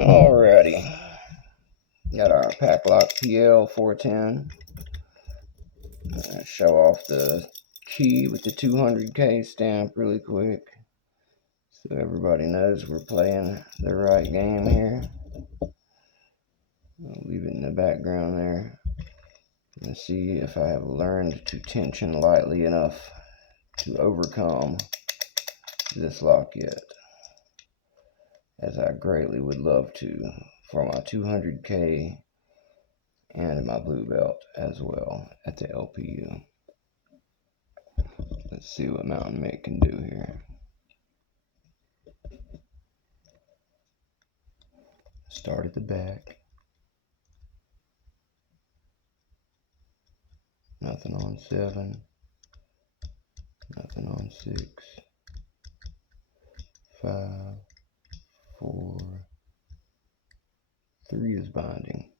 Alrighty, got our Paclock Pl410. Show off the key with the 200K stamp really quick, so everybody knows we're playing the right game here. I'll leave it in the background there and see if I have learned to tension lightly enough to overcome this lock yet, as I greatly would love to for my 200K and my blue belt as well at the LPU. Let's see what Mounta1nM1ck can do here. Start at the back. Nothing on 7. Nothing on 6. 5. 4. 3 is binding.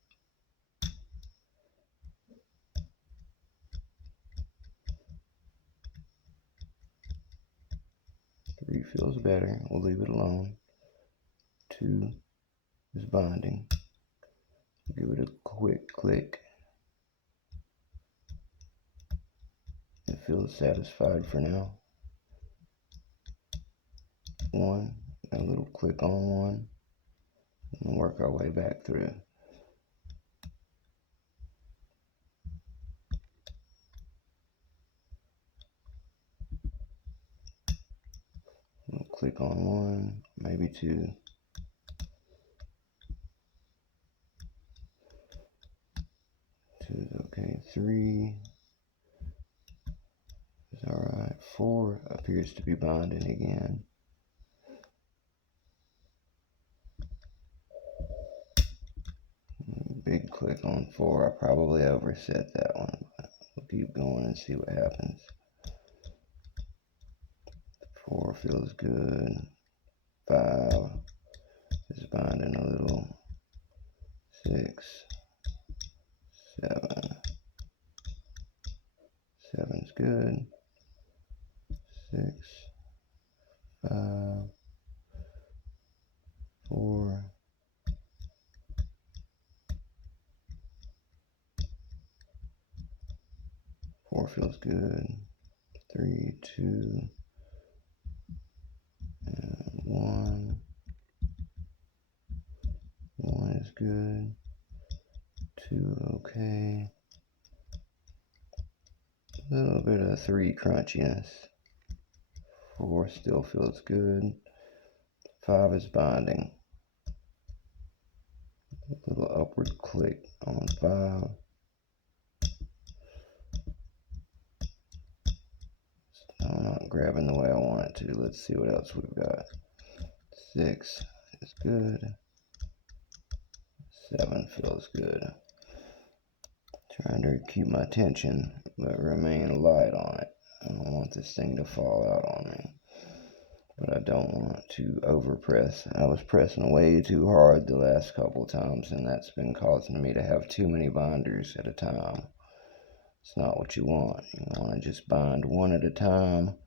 3 feels better. We'll leave it alone. 2 is binding. Give it a quick click. It feels satisfied for now. 1, a little click on 1, and work our way back through. We'll click on 1, maybe 2. 2 is okay. 3 is alright. 4 appears to be binding again. Big click on 4. I probably overset that one, but we'll keep going and see what happens. 4 feels good. 5 is binding a little. 6, 7. 7's good. 6, 5, 4. 4 feels good. 3, 2, and 1. 1 is good. 2 okay. A little bit of 3 crunchiness. 4 still feels good. 5 is binding. A little upward click on 5. I'm not grabbing the way I want it to. Let's see what else we've got. 6 is good. 7 feels good. Trying to keep my tension, but remain light on it. I don't want this thing to fall out on me, but I don't want to overpress. I was pressing way too hard the last couple times, and that's been causing me to have too many binders at a time. It's not what you want. You want to just bind one at a time,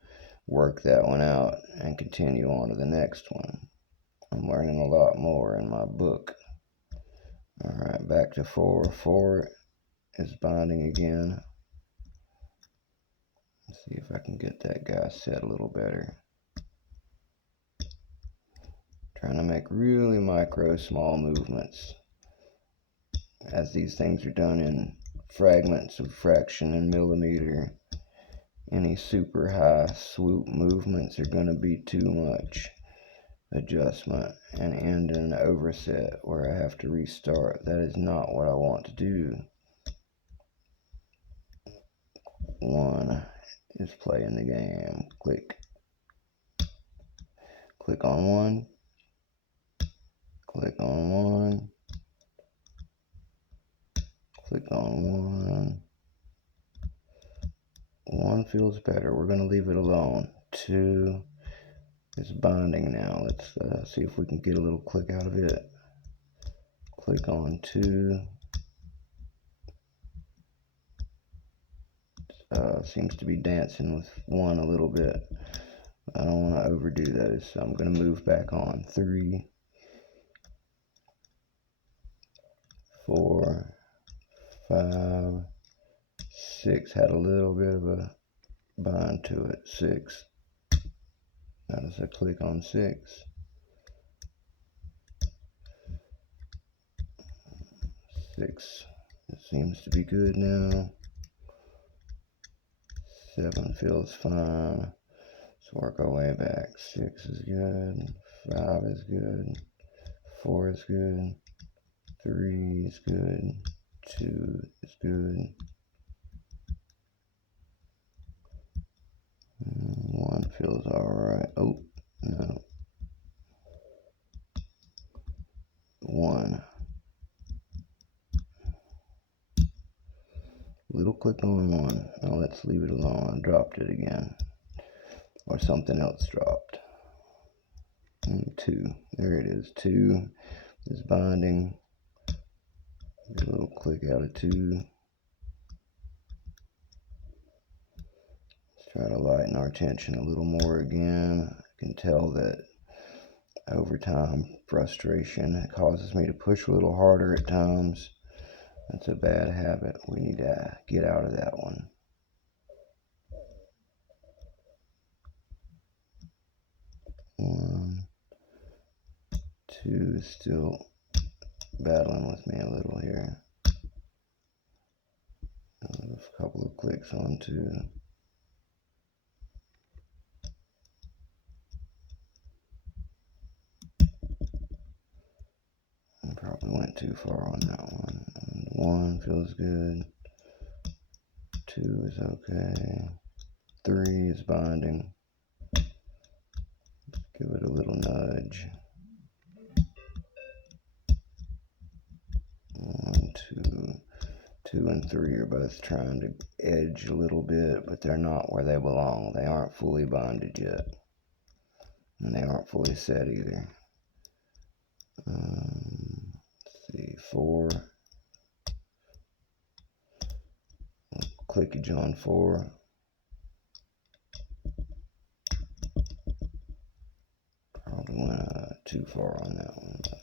work that one out, and continue on to the next one. I'm learning a lot more in my book. Alright, back to 4. 4 is binding again. Let's see if I can get that guy set a little better. Trying to make really micro small movements, as these things are done in fragments of fraction and millimeter. Any super high swoop movements are going to be too much adjustment and end in an overset where I have to restart. That is not what I want to do. 1 is playing the game. Click. Click on 1. Click on 1. Click on 1. 1 feels better. We're going to leave it alone. 2 is binding now. Let's see if we can get a little click out of it. Click on 2. Seems to be dancing with 1 a little bit. I don't want to overdo those, so I'm going to move back on 3. 4, 5, 6. Had a little bit of a bind to it. 6. Notice I click on 6. 6. It seems to be good now. 7 feels fine. Let's work our way back. 6 is good. 5 is good. 4 is good. 3 is good. 2 is good. 1 feels alright. Oh, no. 1. Little click on 1. Now let's leave it alone. I dropped it again. Or something else dropped. 2. There it is. 2 is binding. Get a little click out of 2. Let's try to lighten our tension a little more again. I can tell that over time, frustration causes me to push a little harder at times. That's a bad habit. We need to get out of that one. 1, 2 is still battling with me a little here. A couple of clicks on 2. I probably went too far on that one. 1 feels good. 2 is okay. 3 is binding. Give it a little nudge. 1, 2. 2 and 3 are both trying to edge a little bit, but they're not where they belong. They aren't fully bonded yet. And they aren't fully set either. Let's see, 4. Clickage on 4. Probably went too far on that one, but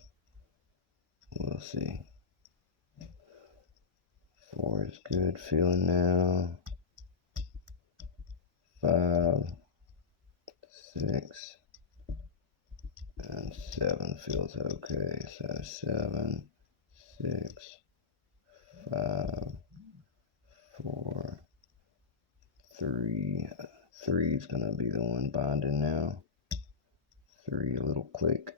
we'll see. 4 is good feeling now. 5, 6, and 7 feels okay. So 7, 6, 5, 4, 3. 3 is going to be the one binding now. 3, a little click.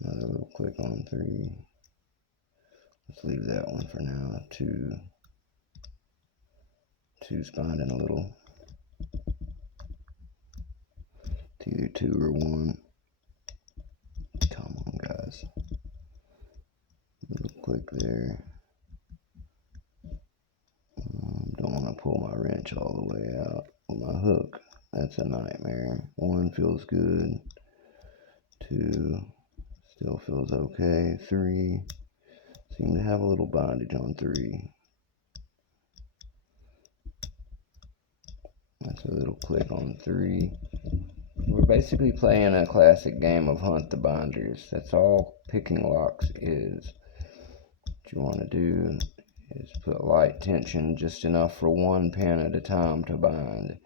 Another little click on 3. Let's leave that one for now. 2. 2's binding a little. It's either 2 or 1. Come on, guys. Little click there. Don't want to pull my wrench all the way out with my hook. That's a nightmare. 1 feels good. 2 still feels okay. 3 seem to have a little bondage on 3. That's a little click on 3. We're basically playing a classic game of hunt the binders. That's all picking locks is. What you want to do is put light tension, just enough for one pin at a time to bind.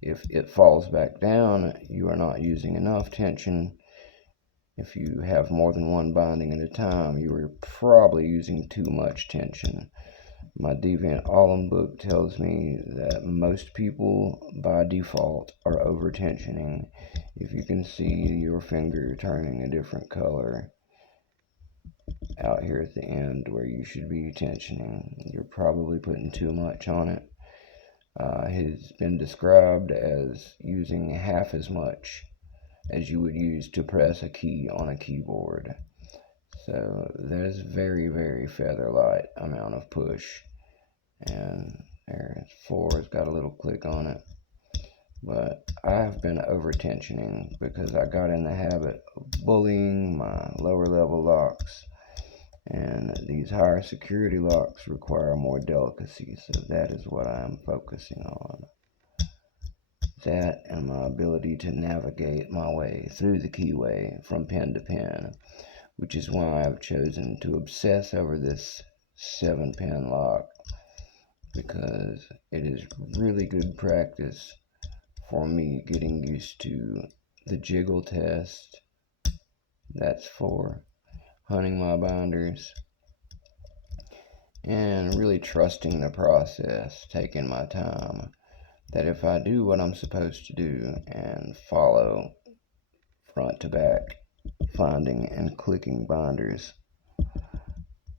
If it falls back down, you are not using enough tension. If you have more than one binding at a time, you are probably using too much tension. My Deviant Allen book tells me that most people by default are over tensioning. If you can see your finger turning a different color out here at the end where you should be tensioning, you're probably putting too much on it. It has been described as using half as much as you would use to press a key on a keyboard. So there's very, very feather light amount of push. And there's 4 has got a little click on it. But I've been over tensioning because I got in the habit of bullying my lower level locks. And these higher security locks require more delicacy, so that is what I am focusing on. That and my ability to navigate my way through the keyway from pin to pin which is why I've chosen to obsess over this 7-pin lock, because it is really good practice for me getting used to the jiggle test. That's for hunting my binders, and really trusting the process, taking my time, that if I do what I'm supposed to do and follow front to back finding and clicking binders,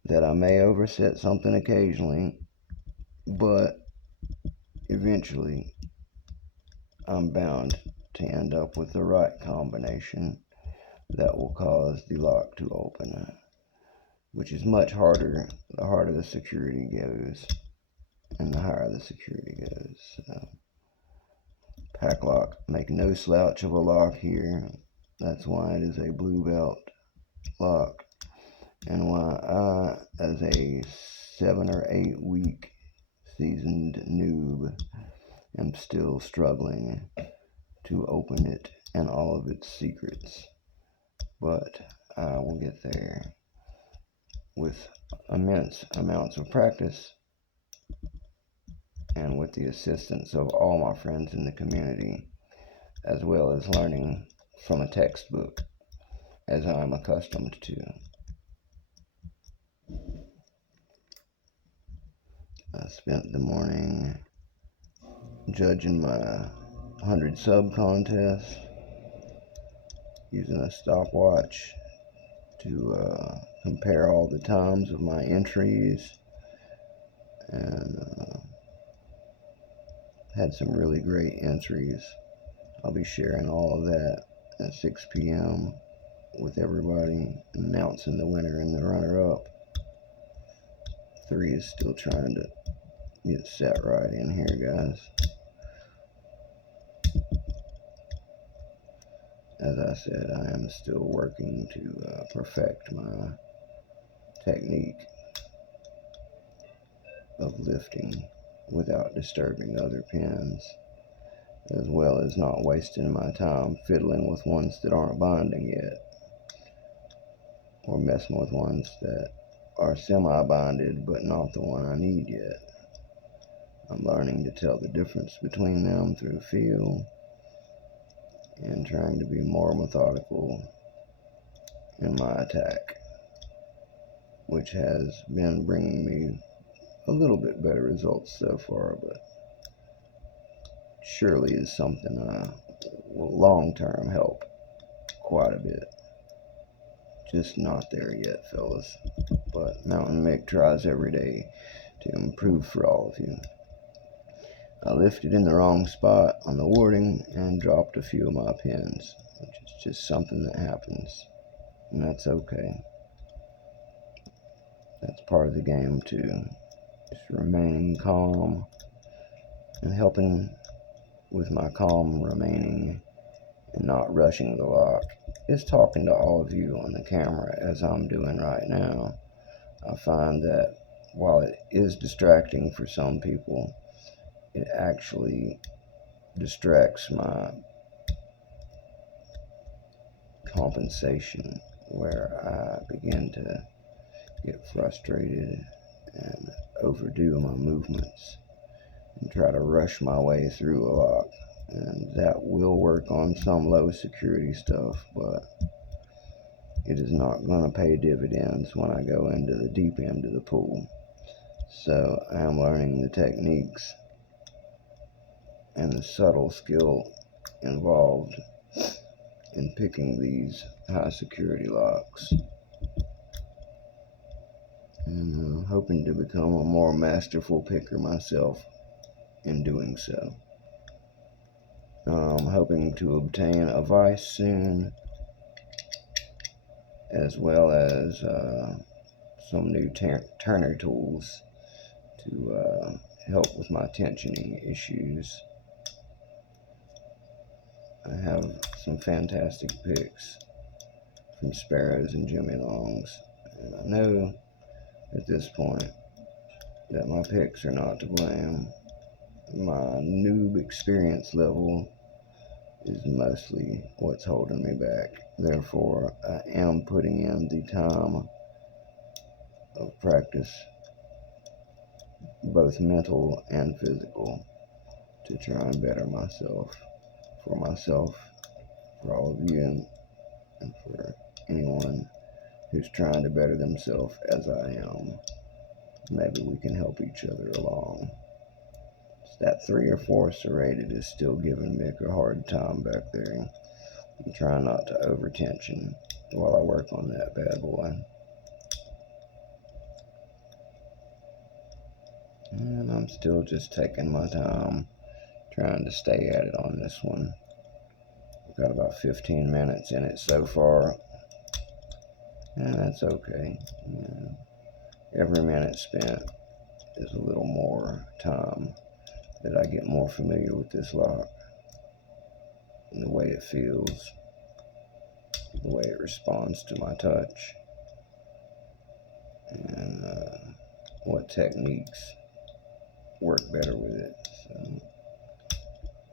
that I may overset something occasionally, but eventually I'm bound to end up with the right combination that will cause the lock to open, which is much harder the harder the security goes and the higher the security goes. So, Paclock make no slouch of a lock here. That's why it is a blue belt lock, and why I, as a 7 or 8 week seasoned noob, am still struggling to open it and all of its secrets. But I will get there with immense amounts of practice and with the assistance of all my friends in the community, as well as learning from a textbook, as I'm accustomed to. I spent the morning judging my 100 sub contest, using a stopwatch to compare all the times of my entries, and had some really great entries. I'll be sharing all of that at 6 p.m. with everybody, announcing the winner and the runner-up. 3 is still trying to get set right in here, guys. As I said, I am still working to perfect my technique of lifting without disturbing other pins, as well as not wasting my time fiddling with ones that aren't binding yet, or messing with ones that are semi-binded but not the one I need yet. I'm learning to tell the difference between them through feel, and trying to be more methodical in my attack, which has been bringing me a little bit better results so far, but surely is something will long-term help quite a bit. Just not there yet, fellas, but Mounta1nM1ck tries every day to improve for all of you. I lifted in the wrong spot on the warding and dropped a few of my pins, which is just something that happens, and that's okay. That's part of the game too. Just remaining calm and helping with my calm remaining and not rushing the lock is talking to all of you on the camera as I'm doing right now. I find that while it is distracting for some people, it actually distracts my compensation, where I begin to get frustrated and overdo my movements and try to rush my way through a lock. And that will work on some low security stuff, but it is not going to pay dividends when I go into the deep end of the pool. So I am learning the techniques and the subtle skill involved in picking these high security locks, and hoping to become a more masterful picker myself in doing so. I'm hoping to obtain a vise soon, as well as some new turner tools to help with my tensioning issues. I have some fantastic picks from Sparrows and Jimmy Longs, and I know at this point that my picks are not to blame. My noob experience level is mostly what's holding me back. Therefore, I am putting in the time of practice, both mental and physical, to try and better myself, for all of you, and for anyone who's trying to better themselves as I am. Maybe we can help each other along. That 3 or 4 serrated is still giving Mick a hard time back there. I'm trying not to over tension while I work on that bad boy. And I'm still just taking my time, trying to stay at it on this one. I've got about 15 minutes in it so far, and that's okay. Every minute spent is a little more time that I get more familiar with this lock, and the way it feels, the way it responds to my touch, and what techniques work better with it. So,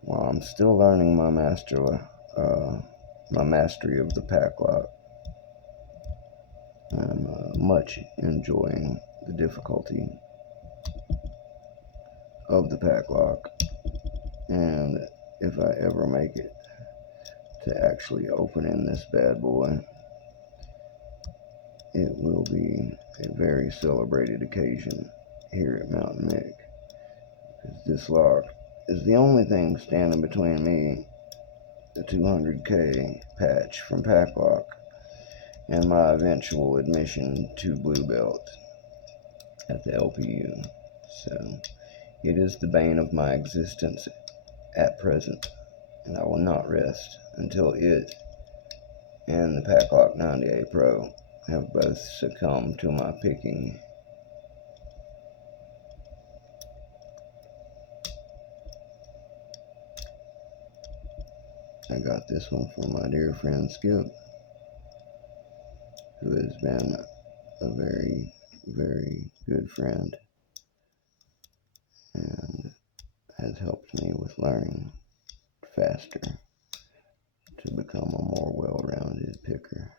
while I'm still learning my mastery of the Paclock, I'm much enjoying the difficulty of the Paclock, and if I ever make it to actually opening this bad boy, it will be a very celebrated occasion here at Mounta1nM1ck, because this lock is the only thing standing between me, the 200K patch from Paclock, and my eventual admission to Blue Belt at the LPU. So it is the bane of my existence at present, and I will not rest until it and the Paclock 90A Pro have both succumbed to my picking. I got this one from my dear friend Skip, who has been a very, very good friend and has helped me with learning faster to become a more well-rounded picker.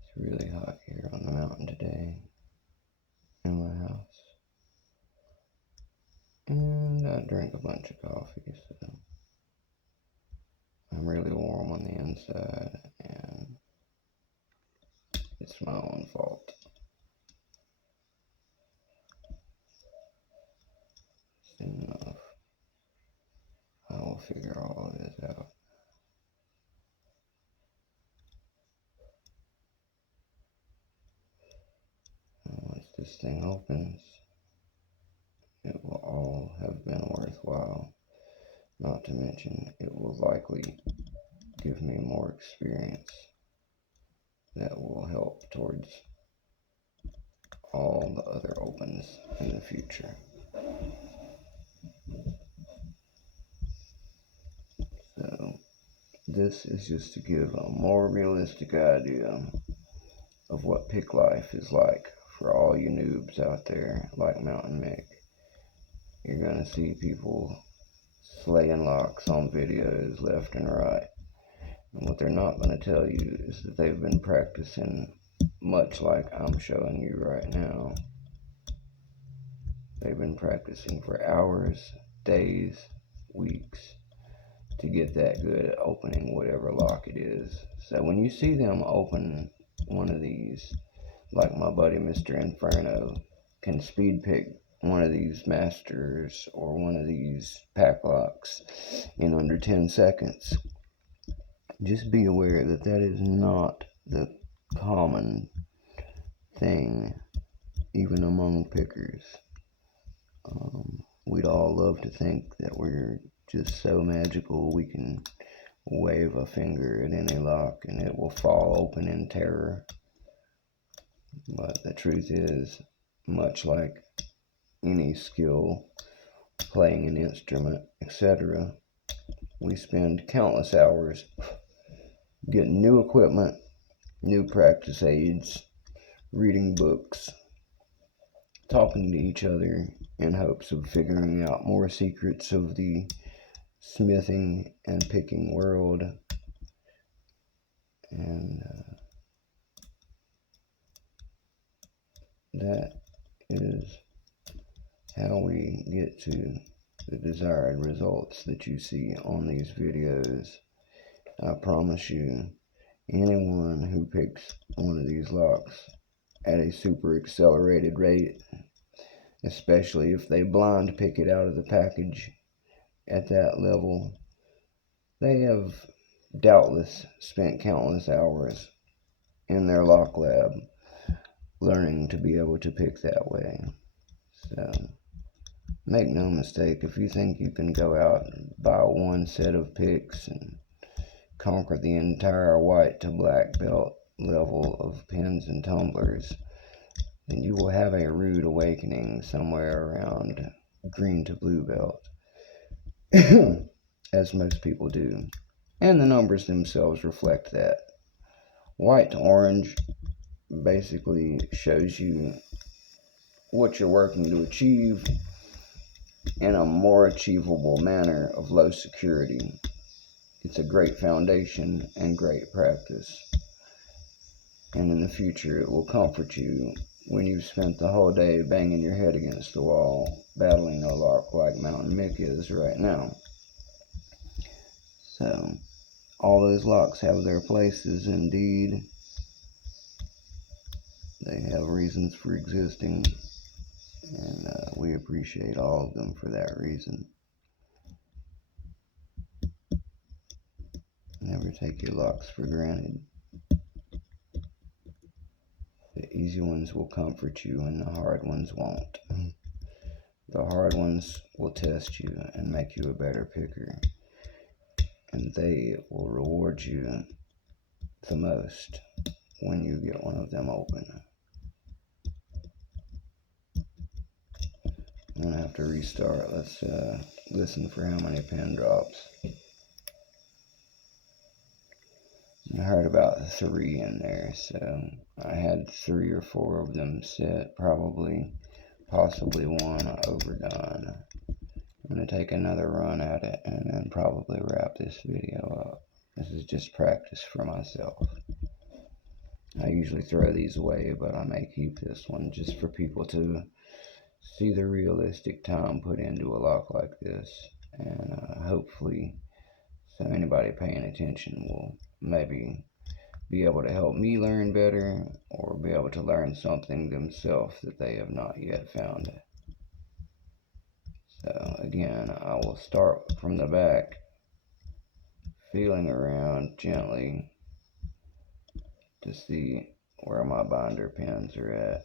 It's really hot here on the mountain today in my house, and I drank a bunch of coffee, so I'm really warm on the inside, and it's my own fault. Soon enough, I will figure all of this out. And once this thing opens, it will all have been worthwhile. Not to mention, it will likely give me more experience that will help towards all the other opens in the future. So this is just to give a more realistic idea of what pick life is like for all you noobs out there like Mounta1nM1ck. You're going to see people slaying locks on videos left and right. And what they're not going to tell you is that they've been practicing much like I'm showing you right now. They've been practicing for hours, days, weeks to get that good at opening whatever lock it is. So when you see them open one of these, like my buddy Mr. Inferno can speed pick one of these masters or one of these Paclocks in under 10 seconds, just be aware that that is not the common thing, even among pickers. We'd all love to think that we're just so magical we can wave a finger at any lock and it will fall open in terror. But the truth is, much like any skill, playing an instrument, etc., we spend countless hours getting new equipment, new practice aids, reading books, talking to each other in hopes of figuring out more secrets of the smithing and picking world. And that is how we get to the desired results that you see on these videos. I promise you, anyone who picks one of these locks at a super accelerated rate, especially if they blind pick it out of the package at that level, they have doubtless spent countless hours in their lock lab learning to be able to pick that way. So make no mistake, if you think you can go out and buy one set of picks and conquer the entire white to black belt level of pins and tumblers, then you will have a rude awakening somewhere around green to blue belt, as most people do. And the numbers themselves reflect that. White to orange basically shows you what you're working to achieve in a more achievable manner of low security. It's a great foundation and great practice. And in the future, it will comfort you when you've spent the whole day banging your head against the wall, battling a lock like Mounta1nM1ck is right now. So, all those locks have their places indeed. They have reasons for existing, and we appreciate all of them for that reason. Never take your locks for granted. The easy ones will comfort you and the hard ones won't. The hard ones will test you and make you a better picker, and they will reward you the most when you get one of them open. I'm gonna have to restart. Let's listen for how many pin drops. I heard about 3 in there, so I had 3 or 4 of them set, possibly 1 overdone. I'm going to take another run at it and then probably wrap this video up. This is just practice for myself. I usually throw these away, but I may keep this one just for people to see the realistic time put into a lock like this, and hopefully so anybody paying attention will maybe be able to help me learn better, or be able to learn something themselves that they have not yet found. So again, I will start from the back, feeling around gently to see where my binder pins are at.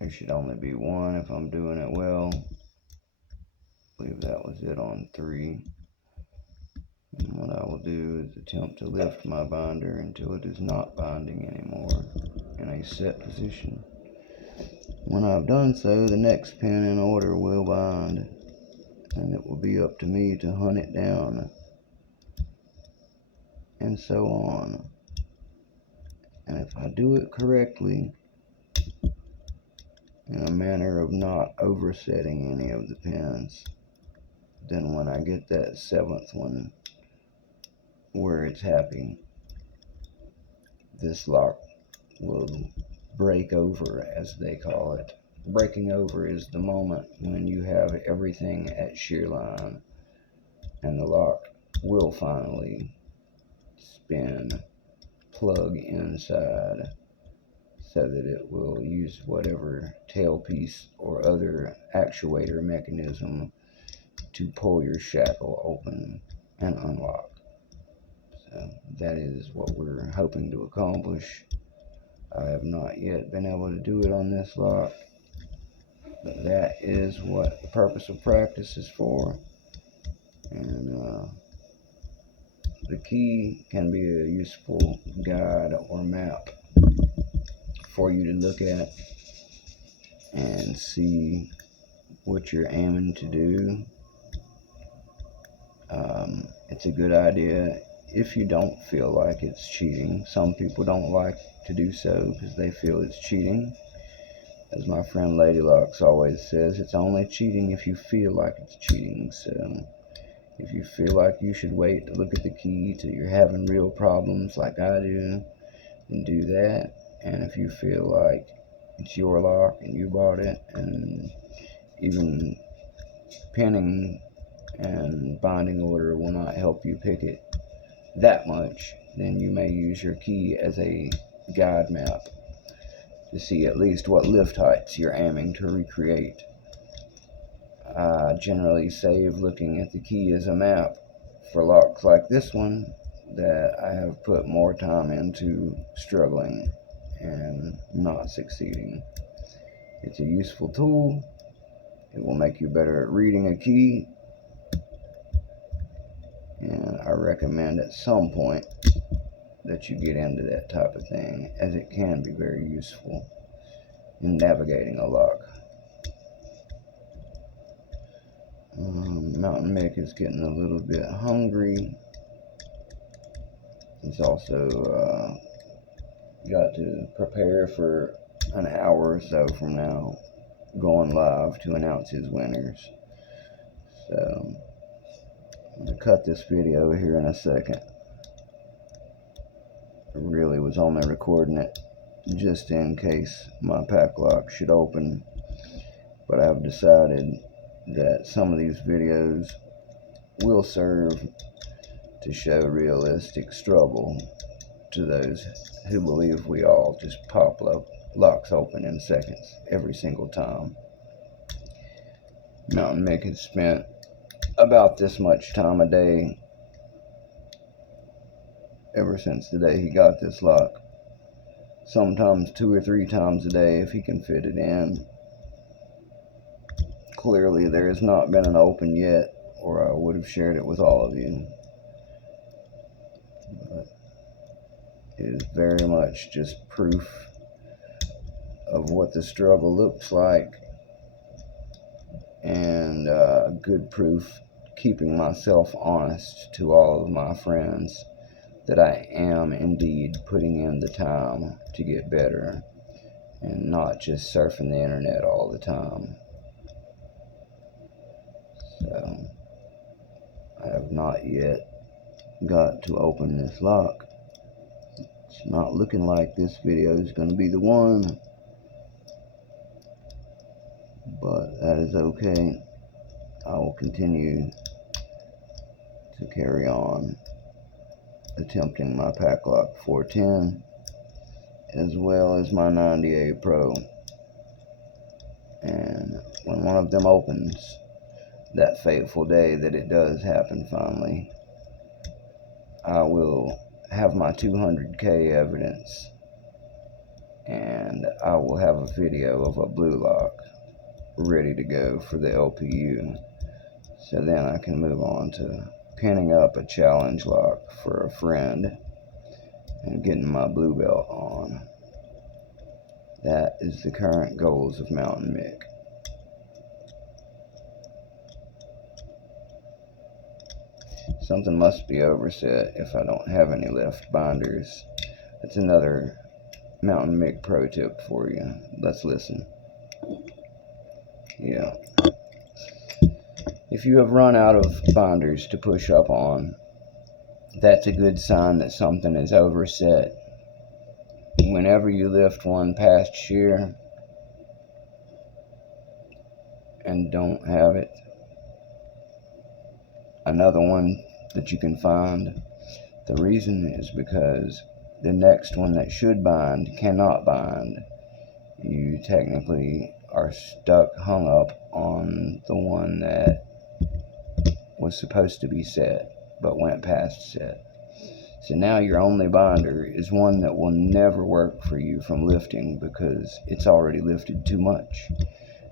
There should only be 1 if I'm doing it well. I believe that was it on 3. And what I will do is attempt to lift my binder until it is not binding anymore in a set position. When I've done so, the next pin in order will bind, and it will be up to me to hunt it down, and so on. And if I do it correctly, in a manner of not oversetting any of the pins, then when I get that 7th one where it's happy, this lock will break over, as they call it. Breaking over is the moment when you have everything at shear line and the lock will finally spin plug inside, so that it will use whatever tailpiece or other actuator mechanism to pull your shackle open and unlock. So that is what we're hoping to accomplish. I have not yet been able to do it on this lock, but that is what the purpose of practice is for. And the key can be a useful guide or map for you to look at and see what you're aiming to do. It's a good idea if you don't feel like it's cheating. Some people don't like to do so because they feel it's cheating. As my friend Lady Locks always says, it's only cheating if you feel like it's cheating. So if you feel like you should wait to look at the key till you're having real problems like I do, then do that. And if you feel like it's your lock and you bought it, and even pinning and binding order will not help you pick it that much, then you may use your key as a guide map to see at least what lift heights you're aiming to recreate. I generally save looking at the key as a map for locks like this one that I have put more time into struggling and not succeeding. It's a useful tool. It will make you better at reading a key, and I recommend at some point that you get into that type of thing, as it can be very useful in navigating a lock. Mounta1nM1ck is getting a little bit hungry. He's also got to prepare for an hour or so from now going live to announce his winners. So I'm going to cut this video here in a second. I really was only recording it just in case my Paclock should open, but I've decided that some of these videos will serve to show realistic struggle to those who believe we all just pop locks open in seconds every single time. Mounta1nM1ck has spent about this much time a day ever since the day he got this lock. Sometimes 2 or 3 times a day if he can fit it in. Clearly there has not been an open yet, or I would have shared it with all of you. But it is very much just proof of what the struggle looks like, and good proof keeping myself honest to all of my friends that I am indeed putting in the time to get better and not just surfing the internet all the time. So I have not yet got to open this lock. It's not looking like this video is going to be the one, but that is okay. I will continue to carry on attempting my Paclock 410 as well as my 98 Pro, and when one of them opens, that fateful day that it does happen finally, I will have my 200K evidence, and I will have a video of a blue lock ready to go for the LPU, so then I can move on to pinning up a challenge lock for a friend and getting my blue belt on. That is the current goals of Mounta1nM1ck. Something must be overset if I don't have any left binders. That's another Mounta1nM1ck pro tip for you. Let's listen. Yeah. If you have run out of binders to push up on, that's a good sign that something is overset. Whenever you lift one past shear and don't have it, another one that you can find, the reason is because the next one that should bind cannot bind. You technically are stuck, hung up on the one that was supposed to be set but went past set. So now your only binder is one that will never work for you from lifting because it's already lifted too much.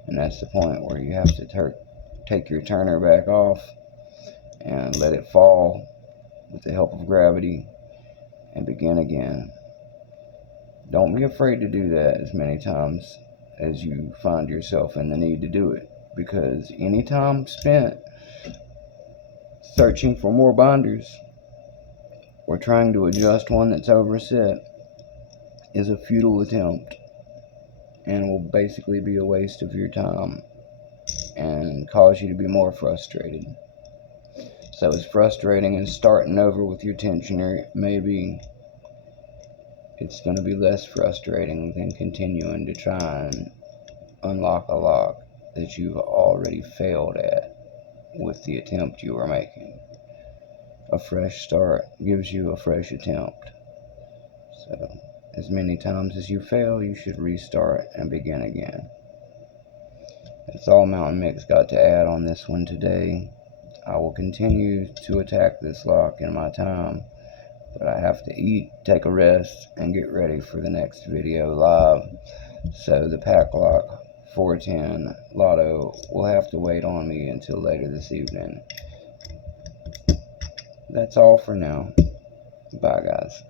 And that's the point where you have to take your turner back off and let it fall with the help of gravity and begin again. Don't be afraid to do that as many times as you find yourself in the need to do it, because any time spent searching for more binders or trying to adjust one that's overset is a futile attempt and will basically be a waste of your time and cause you to be more frustrated. So as frustrating as starting over with your tensioner may be, it's going to be less frustrating than continuing to try and unlock a lock that you've already failed at with the attempt you were making. A fresh start gives you a fresh attempt. So as many times as you fail, you should restart and begin again. That's all Mounta1nM1ck's got to add on this one today. I will continue to attack this lock in my time, but I have to eat, take a rest, and get ready for the next video live. So the Paclock 410 Lotto will have to wait on me until later this evening. That's all for now. Bye, guys.